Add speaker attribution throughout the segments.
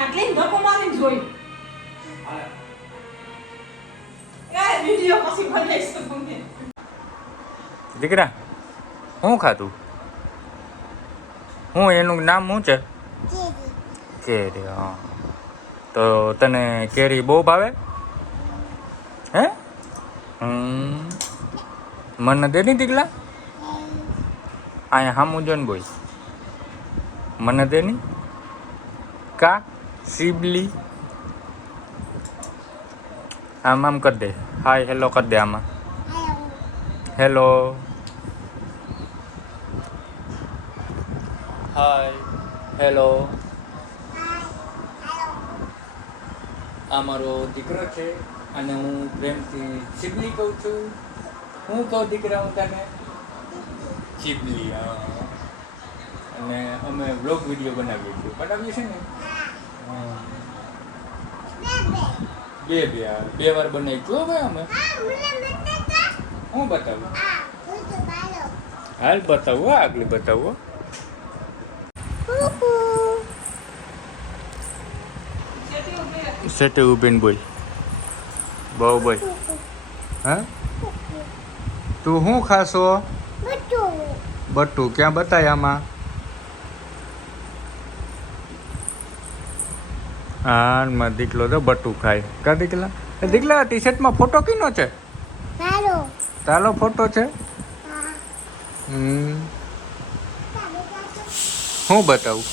Speaker 1: ખાટલીને ધક્કો મારીને જોઈ. એ વિડિયો પછી બનાવીશું તમે
Speaker 2: દીકરા શું ખાધું? હું એનું નામ શું છે? કેરી હા. તો તને કેરી બહુ ભાવે? હે? હમ. મને દે નહીં દીકલા? અહીંયા હામું જો ને બોય મને દે નહીં કા? સીબલી આમ આમ કરી દે. હાય હેલો કરી દે આમાં. હેલો હાય હેલો આ મારો દીકરો છે અને હું પ્રેમથી ચીબલી કહું છું. હું કહું દીકરા હું તને? ચીબલી હા. અને અમે બ્લોગ વીડિયો બનાવીએ છીએ. બનાવીએ છીએ ને. બે બે બે વાર બનાવી છું ભાઈ અમે. હું બતાવું? હાલ બતાવું હો, આગળ બતાવું. સેટે ઊભીને બોલ. બહુ બોલ. હા? તું શું ખાશો? બટુ. ક્યાં બતાય આમાં? હા મારો દીકલો તો બટુ ખાય. કા દીકલા? દીકલા ટી શર્ટમાં ફોટો કીનો છે? તારો ફોટો છે? હું બતાવું?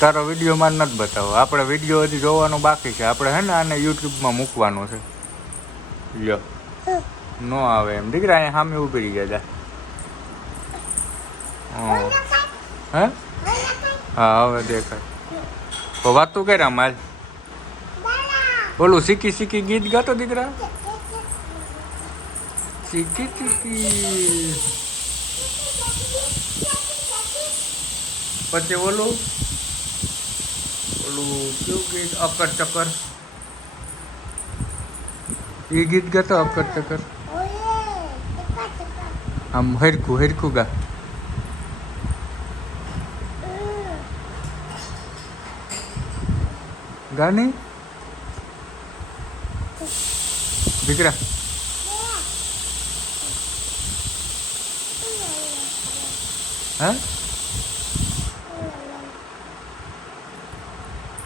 Speaker 2: તારો વીડિયો માં નથી બતાવો. આપણે વીડિયો હજી જોવાનો બાકી છે. આપણે હે ને આને યુટ્યુબમાં મૂકવાનો છે. લ્યો. નો આવે એમ. દીકરા અહીંયા સામે ઊભી રહી ગયા હં. હે હા હવે દેખાય. તો વાતું કર્યા માલ બોલું, શીખી શીખી ગીત ગાતો દીકરા? શીખી શીખી. પછી બોલું ઓલું કયું ગીત? અકર ચકર એ ગીત ગાતો અકર ચકર આમ હરખું હરખું ગા. ગાની દીકરા. હે?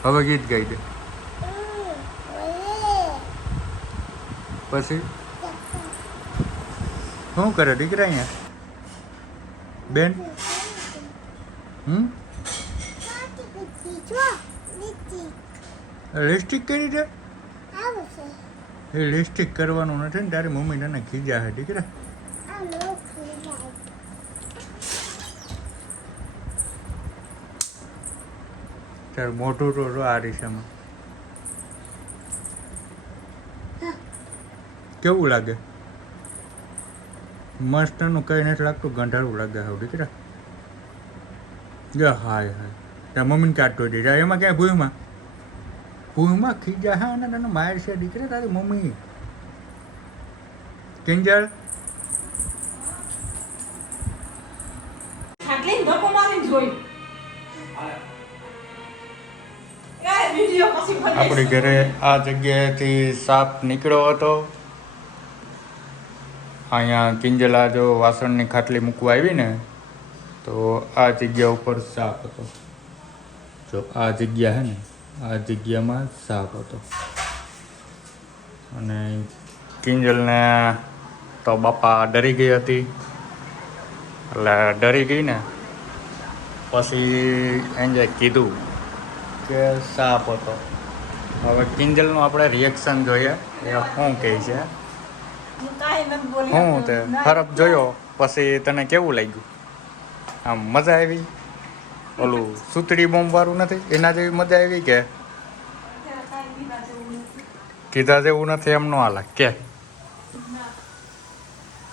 Speaker 2: હવે ગીત ગાઈ દે. પછી? શું કરે દીકરા અહીંયા? બેન? હમ? લિસ્ટિક કરી છે? એ લિપસ્ટિક કરવાનું નથી ને તારી મમ્મી તને ખીજા હે દીકરા તારું મોટું તો આ દિશામાં. કેવું લાગે? મસ્તનું કંઈ નથી લાગતું ગંધારું લાગે હવે દીકરા જો હાય હાય. તારા મમ્મીને કાઢતો દીધા એમાં ક્યાં ભૂયમાં? ભૂયમાં ખીજા હા અને તને માર છે દીકરા તારી મમ્મી.
Speaker 1: ધક્કો જોઈ. વિડિયો પછી
Speaker 2: આપણી ઘરે આ જગ્યાએથી સાપ નીકળ્યો હતો. અહીંયા કિંજલા જો વાસણની ખાટલી મૂકવા આવી ને તો આ જગ્યા ઉપર સાપ હતો. જો આ જગ્યા હે ને આ જગ્યામાં સાપ હતો. અને કિંજલને તો બાપા ડરી ગઈ હતી. એટલે ડરી ગઈ ને પછી એને કીધું કે સાપ હતો. હવે કિંજલનું આપણે રિએક્શન જોઈએ એ શું કહે છે?
Speaker 1: હું
Speaker 2: તે ફરક જોયો પછી તને કેવું લાગ્યું? આમ મજા આવી? ઓલું સુતડી બોમ્બ વાળું નથી? એના જેવી મજા આવી કે. કીધા જેવું નથી એમ નો હાલે. કે?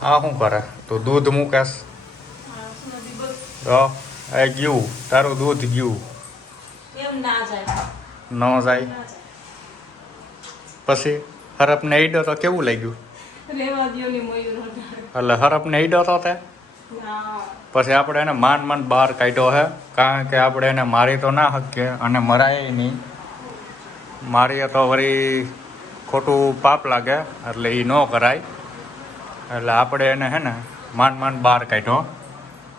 Speaker 2: હા શું કરે? તું દૂધ મૂકેશ? એ ગયું. તારું દૂધ ગયું.
Speaker 1: ના જાય.
Speaker 2: પછી હરપને ઈડો તો કેવું લાગ્યું? એટલે હરપને ઈડો તો તે? પછી આપણે એને માંડ માંડ બહાર કાઢ્યો છે કારણ કે આપણે એને મારી તો ના શકીએ અને મરાય નહીં. મારીએ તો વળી ખોટું પાપ લાગે એટલે એ ન કરાય. એટલે આપણે એને હે ને માંડ માંડ બહાર કાઢ્યો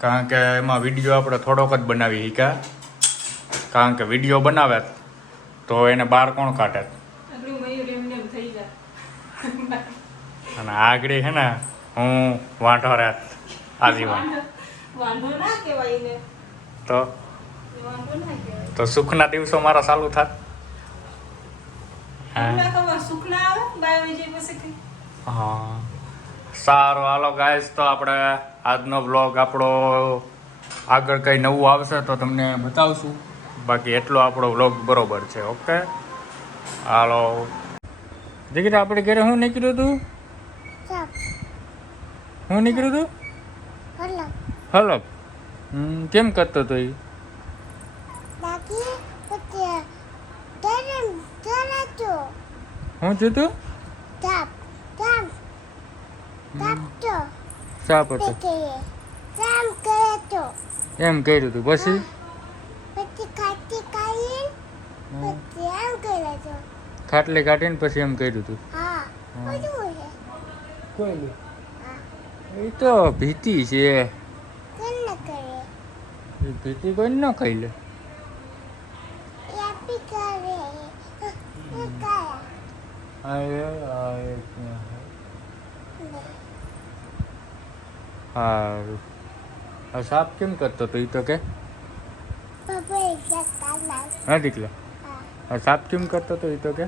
Speaker 2: કારણ કે એમાં વીડિયો આપણે થોડોક જ બનાવી શીખ્યા. કારણ કે વીડિયો બનાવે તો એને બહાર કોણ કાઢે? અને આગળ છે ને હું વાંઢો રાત. આજીવન.
Speaker 1: વાંધો વાંધો ના કહેવાય એને.
Speaker 2: તો?
Speaker 1: વાંધો ના કહેવાય.
Speaker 2: તો સુખના દિવસો મારા ચાલુ થાત? હા?
Speaker 1: ખબર આવે બાય વહી પછી
Speaker 2: હા. સારું હાલો ગાઈસ તો આપણે આજનો બ્લોગ આપણો આગળ કંઈ નવું આવશે તો તમને બતાવશું. બાકી એટલો આપણો બ્લોગ બરોબર છે ઓકે? હાલો. દીકરી આપણે ઘરે શું નીકળ્યું હતું
Speaker 3: હું
Speaker 2: શું નીકળ્યું હતું. હલો હમ, કેમ કરતો હતો એ.
Speaker 3: Tap. Tap tu.
Speaker 2: સાપ હતો. એમ કર્યું હતું પછી. ખાટલે કાઢીને પછી એમ કર્યું. Hmm.
Speaker 3: Ha.
Speaker 2: એ તો ભીતિ છે ભીતિ કોઈ ન ખાઈ લે
Speaker 3: Ya pi kere. Kaya.
Speaker 2: સારું આ સાપ કેમ કરતો હતો એ તો કે
Speaker 3: Papa ikat kanan.
Speaker 2: હા દીકલા
Speaker 3: Ha.
Speaker 2: આ સાપ કેમ કરતો હતો એ તો કે